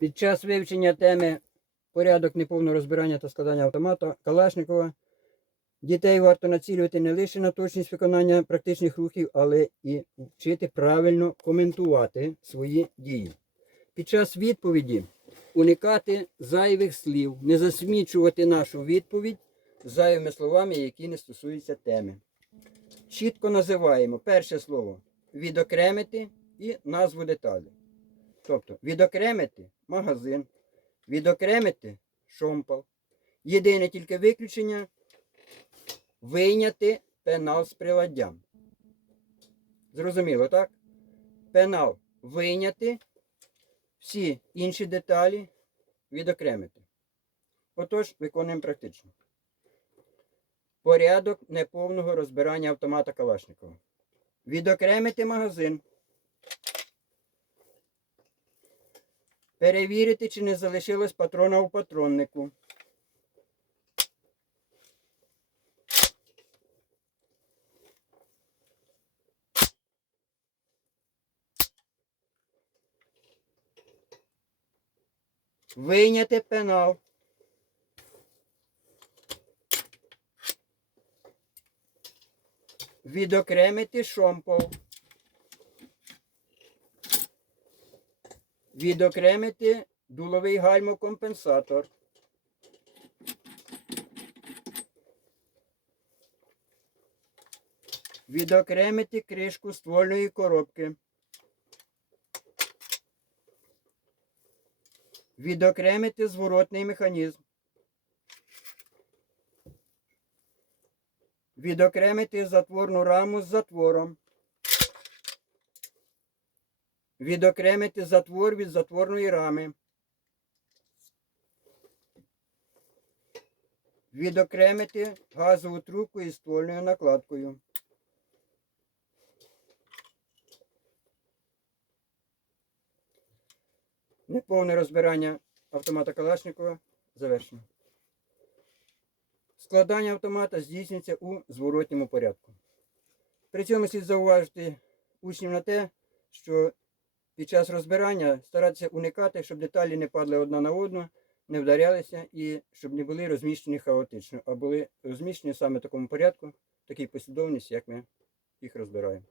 Під час вивчення теми порядок неповного розбирання та складання автомата Калашникова дітей варто націлювати не лише на точність виконання практичних рухів, але і вчити правильно коментувати свої дії. Під час відповіді уникати зайвих слів, не засмічувати нашу відповідь зайвими словами, які не стосуються теми. Чітко називаємо перше слово відокремити і назву деталі. Тобто відокремити магазин, відокремити шомпал. Єдине тільки виключення вийняти пенал з приладдям. Зрозуміло, так? Пенал вийняти, всі інші деталі відокремити. Отож, виконуємо практично. Порядок неповного розбирання автомата Калашникова. Відокремити магазин. Перевірити, чи не залишилось патрона у патроннику. Вийняти пенал. Відокремити шомпол. Відокремити дуловий гальмокомпенсатор. Відокремити кришку ствольної коробки. Відокремити зворотний механізм. Відокремити затворну раму з затвором. Відокремити затвор від затворної рами. Відокремити газову трубку із ствольною накладкою. Неповне розбирання автомата Калашникова завершено. Складання автомата здійснюється у зворотньому порядку. При цьому слід зауважити учнів на те, що під час розбирання старатися уникати, щоб деталі не падали одна на одну, не вдарялися і щоб не були розміщені хаотично, а були розміщені саме в такому порядку, в такій послідовності, як ми їх розбираємо.